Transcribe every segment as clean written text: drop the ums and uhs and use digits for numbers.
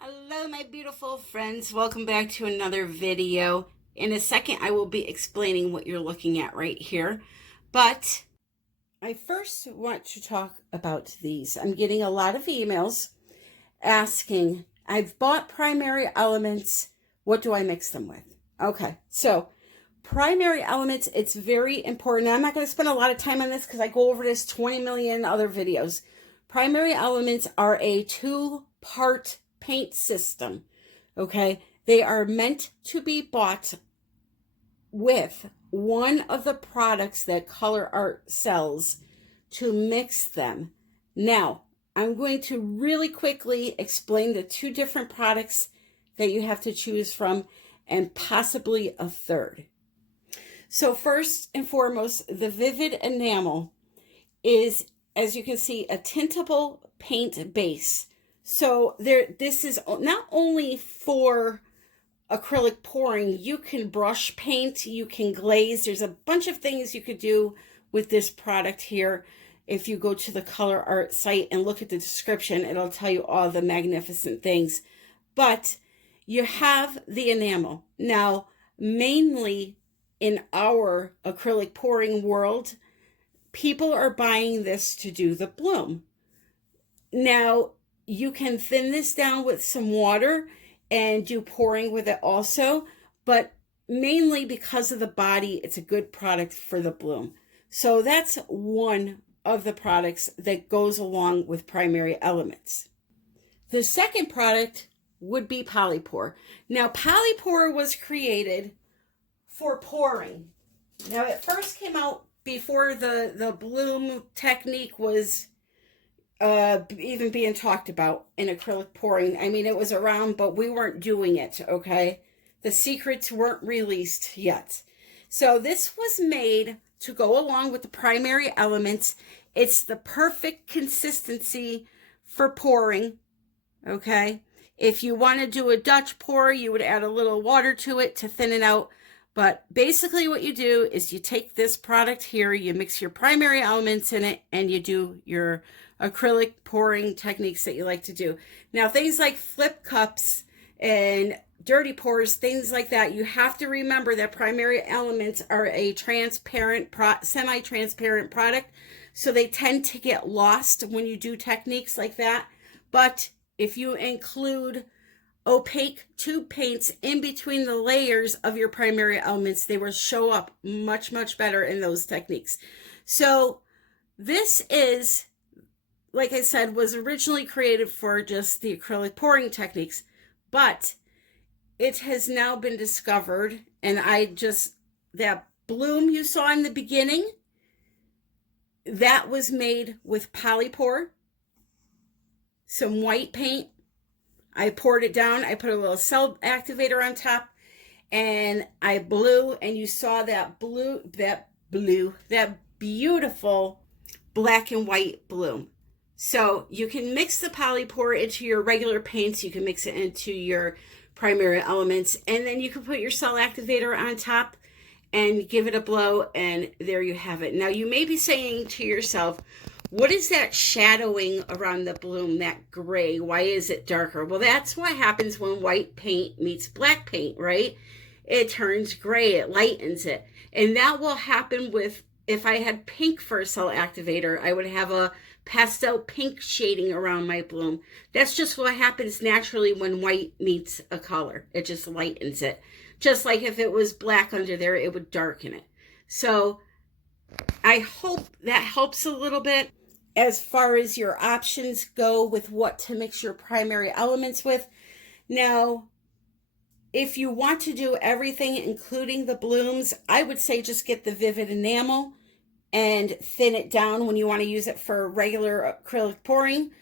Hello, my beautiful friends. Welcome back to another video. In a second, I will be explaining what you're looking at right here. But I first want to talk about these. I'm getting a lot of emails asking, I've bought primary elements. What do I mix them with? Okay, so primary elements, it's very important. I'm not going to spend a lot of time on this because I go over this 20 million other videos. Primary elements are a two-part paint system. Okay, they are meant to be bought with one of the products that Colourarte sells to mix them. Now, I'm going to really quickly explain the two different products that you have to choose from and possibly a third. So first and foremost, the Vivid Enamel is, as you can see, a tintable paint base. So this is not only for acrylic pouring, you can brush paint, you can glaze. There's a bunch of things you could do with this product here. If you go to the Colourarte site and look at the description, it'll tell you all the magnificent things. But you have the enamel. Now, mainly in our acrylic pouring world, people are buying this to do the bloom. Now, you can thin this down with some water and do pouring with it also, but mainly because of the body, it's a good product for the bloom. So that's one of the products that goes along with primary elements. The second product would be Polypore. Now, Polypore was created for pouring. Now, it first came out before the bloom technique was even being talked about in acrylic pouring. I mean, it was around, but we weren't doing it, okay? The secrets weren't released yet. So this was made to go along with the primary elements. It's the perfect consistency for pouring, okay? If you want to do a Dutch pour, you would add a little water to it to thin it out. But basically what you do is you take this product here, you mix your primary elements in it, and you do your acrylic pouring techniques that you like to do. Now, things like flip cups and dirty pours, things like that, you have to remember that primary elements are a transparent, semi-transparent product, so they tend to get lost when you do techniques like that. But if you include opaque tube paints in between the layers of your primary elements, they will show up much, much better in those techniques. So this is, like I said, was originally created for just the acrylic pouring techniques, but it has now been discovered, and that bloom you saw in the beginning, that was made with Polypore, some white paint. I poured it down, I put a little cell activator on top, and I blew, and you saw that beautiful black and white bloom. So you can mix the Polypore into your regular paints, you can mix it into your primary elements, and then you can put your cell activator on top and give it a blow, and there you have it. Now, you may be saying to yourself, what is that shadowing around the bloom, that gray? Why is it darker? Well, that's what happens when white paint meets black paint, right? It turns gray, it lightens it. And that will happen with, if I had pink for a cell activator, I would have a pastel pink shading around my bloom. That's just what happens naturally when white meets a color. It just lightens it. Just like if it was black under there, it would darken it. So I hope that helps a little bit as far as your options go with what to mix your primary elements with. Now, if you want to do everything, including the blooms, I would say just get the Vivid Enamel and thin it down when you want to use it for regular acrylic pouring.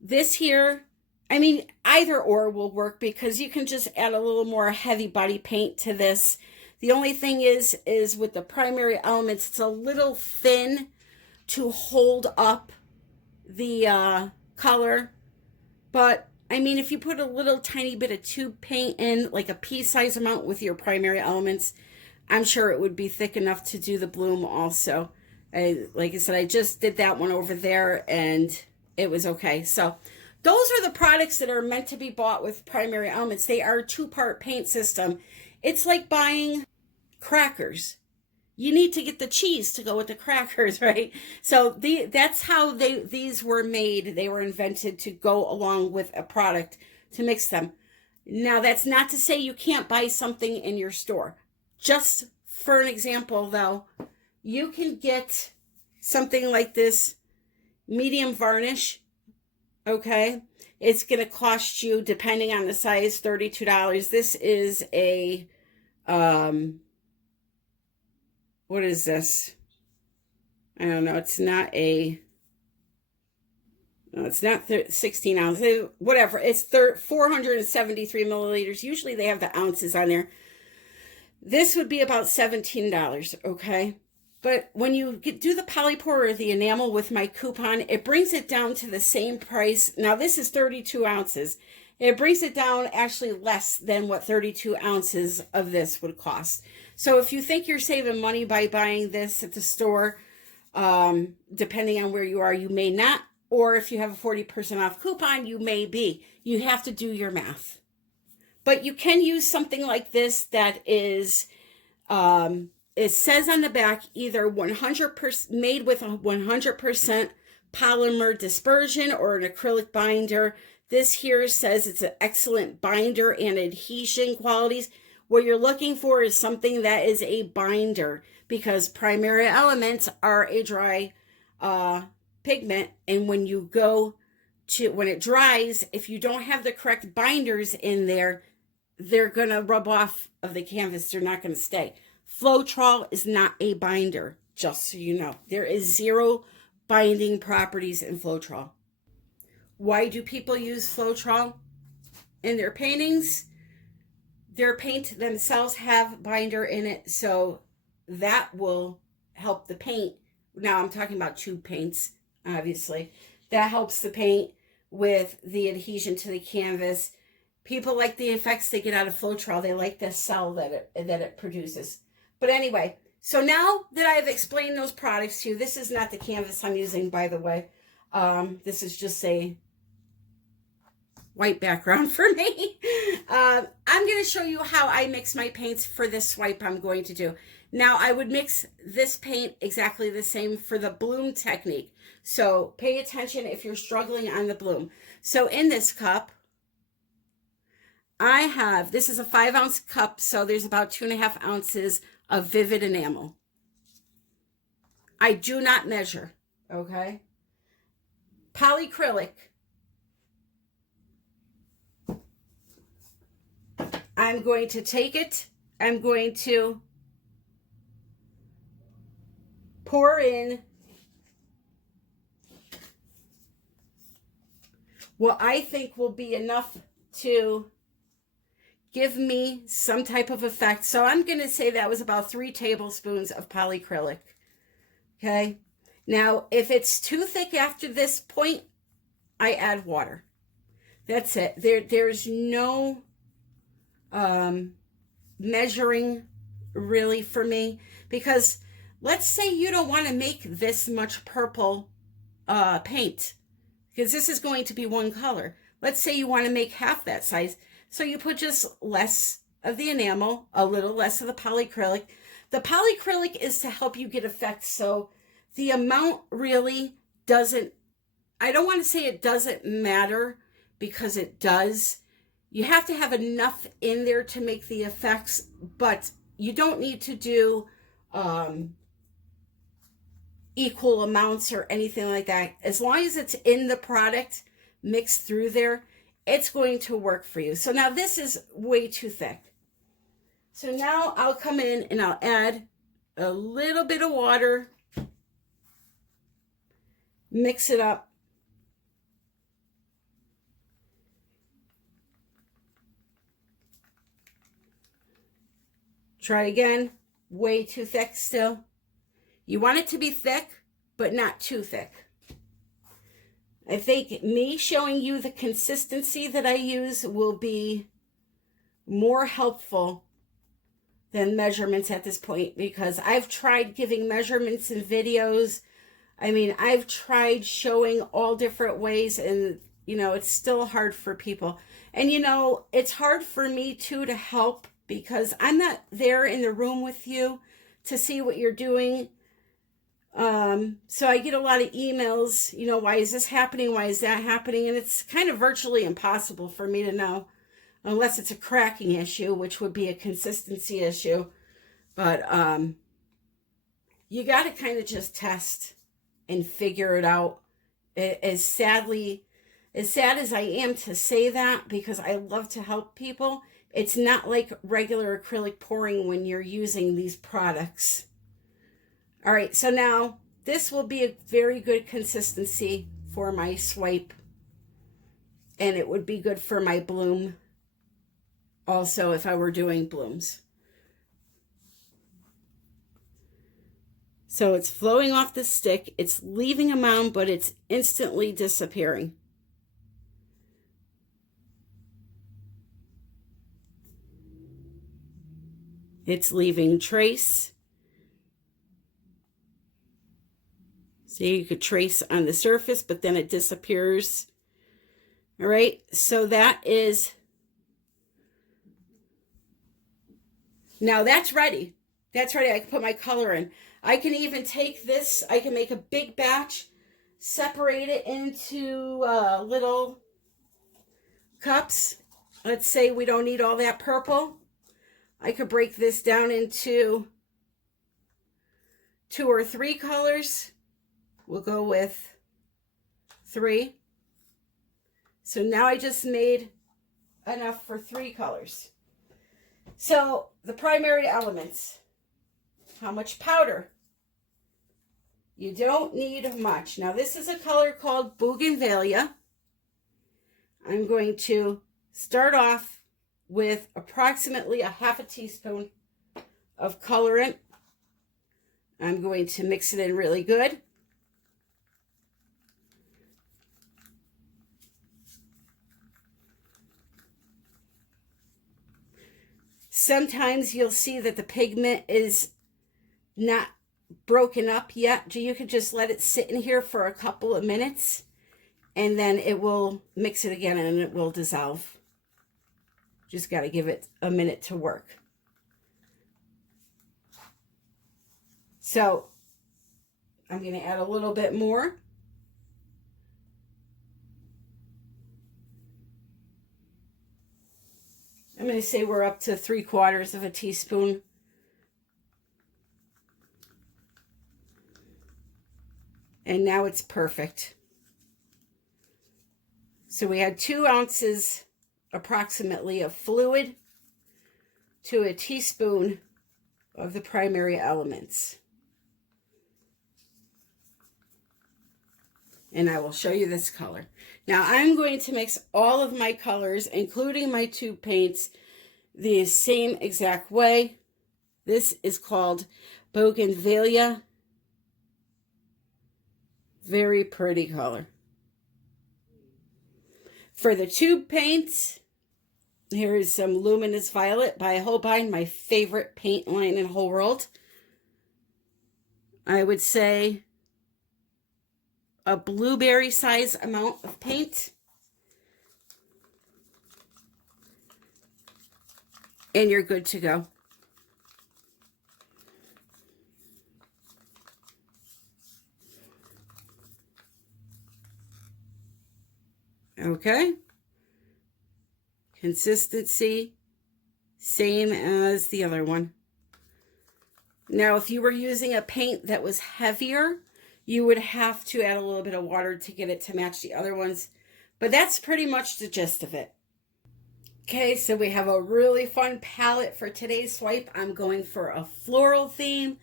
This here, I mean, either or will work because you can just add a little more heavy body paint to this. The only thing is with the primary elements, it's a little thin to hold up the color. But, I mean, if you put a little tiny bit of tube paint in, like a pea-size amount with your primary elements, I'm sure it would be thick enough to do the bloom also. Like I said, I just did that one over there, and it was okay. So Those are the products that are meant to be bought with primary elements. They are a two-part paint system. It's like buying crackers. You need to get the cheese to go with the crackers, right? So that's how these were made. They were invented to go along with a product to mix them. Now, that's not to say you can't buy something in your store. Just for an example, though, you can get something like this medium varnish, okay? It's going to cost you, depending on the size, $32. This is a, what is this? I don't know. It's not a, no, it's not 16 ounces, whatever. It's 473 milliliters. Usually they have the ounces on there. This would be about $17, okay? But when you do the polypore or the enamel with my coupon, it brings it down to the same price. Now, this is 32 ounces. It brings it down actually less than what 32 ounces of this would cost. So if you think you're saving money by buying this at the store, depending on where you are, you may not. Or if you have a 40% off coupon, you may be. You have to do your math. But you can use something like this that is, it says on the back, either 100% made with a 100% polymer dispersion or an acrylic binder. This here says it's an excellent binder and adhesion qualities. What you're looking for is something that is a binder, because primary elements are a dry pigment, and when it dries, if you don't have the correct binders in there, they're gonna rub off of the canvas. They're not gonna stay. Floetrol is not a binder, just so you know. There is zero binding properties in Floetrol. Why do people use Floetrol in their paintings? Their paint themselves have binder in it, so that will help the paint. Now I'm talking about tube paints, obviously. That helps the paint with the adhesion to the canvas. People like the effects they get out of Floetrol. They like the cell that it produces. But anyway, so now that I've explained those products to you, this is not the canvas I'm using, by the way. This is just a white background for me. I'm going to show you how I mix my paints for this swipe I'm going to do. Now, I would mix this paint exactly the same for the bloom technique. So pay attention if you're struggling on the bloom. So in this cup, I have, this is a 5-ounce cup, so there's about 2.5 ounces of Vivid Enamel. I do not measure, okay? Polycrylic. I'm going to take it, I'm going to pour in what I think will be enough to give me some type of effect. So I'm going to say that was about 3 tablespoons of polycrylic. Okay. Now, if it's too thick after this point, I add water. That's it. There's no measuring really for me, because let's say you don't want to make this much purple paint, because this is going to be one color. Let's say you want to make half that size. So you put just less of the enamel, a little less of the polycrylic. The polycrylic is to help you get effect. So the amount really doesn't, I don't want to say it doesn't matter, because it does. You have to have enough in there to make the effects, but you don't need to do equal amounts or anything like that. As long as it's in the product mixed through there, it's going to work for you. So now this is way too thick. So now I'll come in and I'll add a little bit of water, mix it up. Try again. Way too thick still. You want it to be thick, but not too thick. I think me showing you the consistency that I use will be more helpful than measurements at this point, because I've tried giving measurements in videos. I mean, I've tried showing all different ways, and you know, it's still hard for people. And, you know, it's hard for me too to help because I'm not there in the room with you to see what you're doing. So I get a lot of emails, you know, why is this happening? Why is that happening? And it's kind of virtually impossible for me to know unless it's a cracking issue, which would be a consistency issue. But you got to kind of just test and figure it out. As sad as I am to say that, because I love to help people, it's not like regular acrylic pouring when you're using these products. All right, so now this will be a very good consistency for my swipe, and it would be good for my bloom also if I were doing blooms. So it's flowing off the stick, it's leaving a mound, but it's instantly disappearing. It's leaving trace. See, you could trace on the surface, but then it disappears. All right, so that is, now that's ready. That's ready. I can put my color in. I can even take this, I can make a big batch, separate it into little cups. Let's say we don't need all that purple. I could break this down into 2 or 3 colors. We'll go with 3. So now I just made enough for 3 colors. So the primary elements. How much powder? You don't need much. Now this is a color called Bougainvillea. I'm going to start off with approximately a half a teaspoon of colorant. I'm going to mix it in really good. Sometimes you'll see that the pigment is not broken up yet. You could just let it sit in here for a couple of minutes and then it will mix it again and it will dissolve. Just got to give it a minute to work. So I'm going to add a little bit more. I'm going to say we're up to 3/4 of a teaspoon. And now it's perfect. So we had 2 ounces approximately of fluid to a teaspoon of the primary elements. And I will show you this color. Now I'm going to mix all of my colors, including my 2 paints, the same exact way. This is called Bougainvillea. Very pretty color. For the tube paints, here is some Luminous Violet by Holbein, my favorite paint line in the whole world. I would say a blueberry size amount of paint. And you're good to go. Okay. Consistency, same as the other one. Now, if you were using a paint that was heavier, you would have to add a little bit of water to get it to match the other ones. But that's pretty much the gist of it. Okay, so we have a really fun palette for today's swipe. I'm going for a floral theme.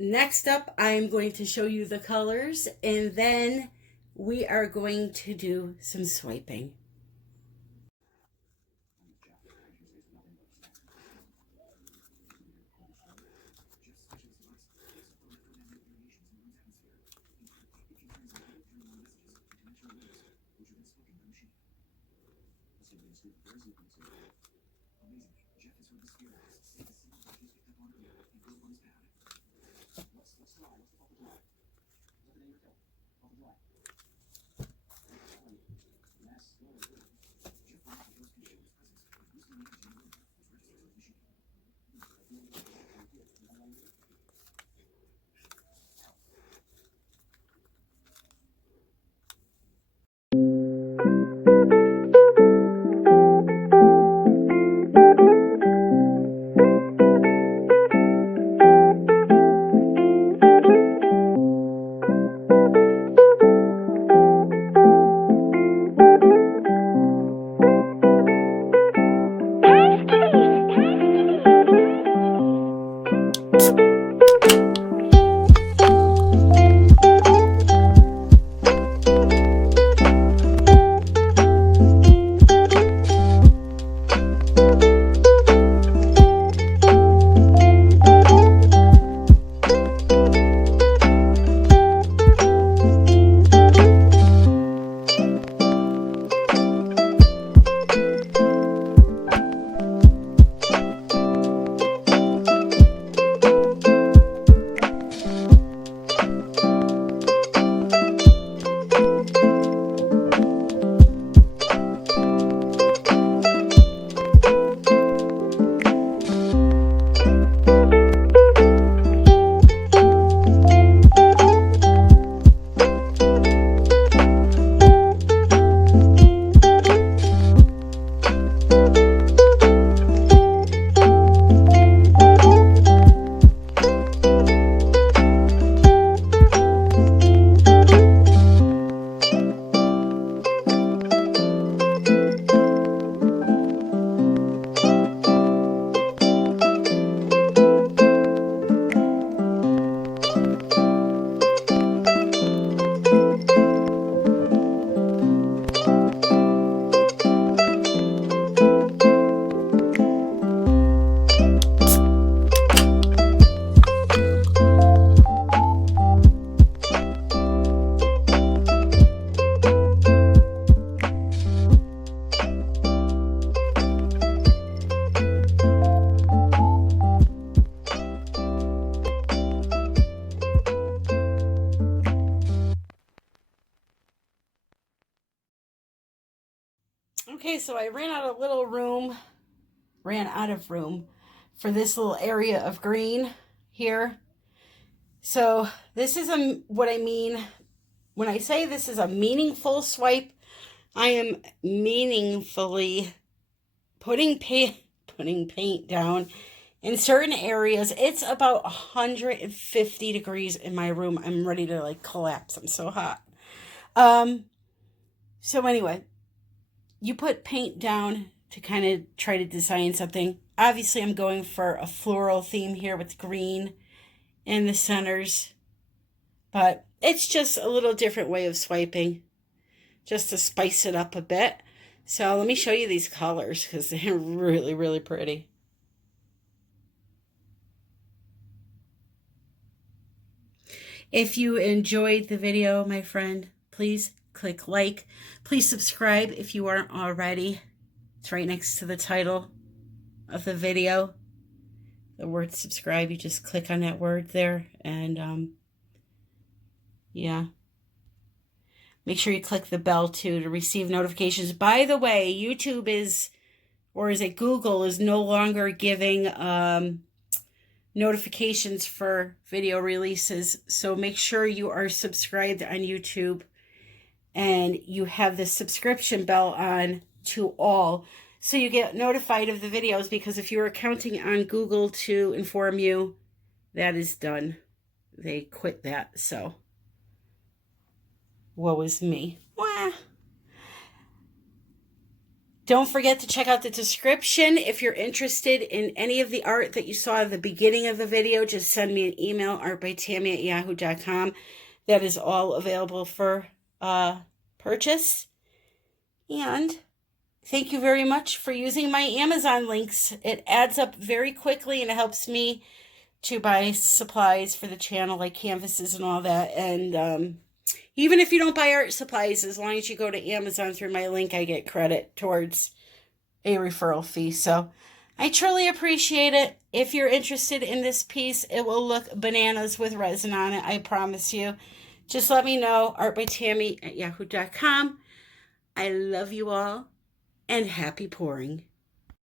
Next up, I'm going to show you the colors, and then we are going to do some swiping. Okay, so I ran out of room for this little area of green here. So this is what I mean when I say this is a meaningful swipe. I am meaningfully putting paint down in certain areas. It's about 150 degrees in my room. I'm ready to like collapse. I'm so hot. So anyway, you put paint down to kind of try to design something. Obviously, I'm going for a floral theme here with green in the centers, but it's just a little different way of swiping, just to spice it up a bit. So let me show you these colors because they're really, really pretty. If you enjoyed the video, my friend, please click like. Please subscribe if you aren't already. It's right next to the title of the video. The word subscribe, you just click on that word there, and yeah. Make sure you click the bell too to receive notifications. By the way, YouTube is, or is it Google, is no longer giving notifications for video releases. So make sure you are subscribed on YouTube and you have the subscription bell on to all, so you get notified of the videos, because if you are counting on Google to inform you, that is done. They quit that, so woe is me. Wah. Don't forget to check out the description. If you're interested in any of the art that you saw at the beginning of the video, just send me an email, artbytammy@yahoo.com. That is all available for purchase. And thank you very much for using my Amazon links. It adds up very quickly and it helps me to buy supplies for the channel, like canvases and all that. And even if you don't buy art supplies, as long as you go to Amazon through my link, I get credit towards a referral fee. So I truly appreciate it. If you're interested in this piece, it will look bananas with resin on it, I promise you. Just let me know, artbytammy@yahoo.com. I love you all, and happy pouring.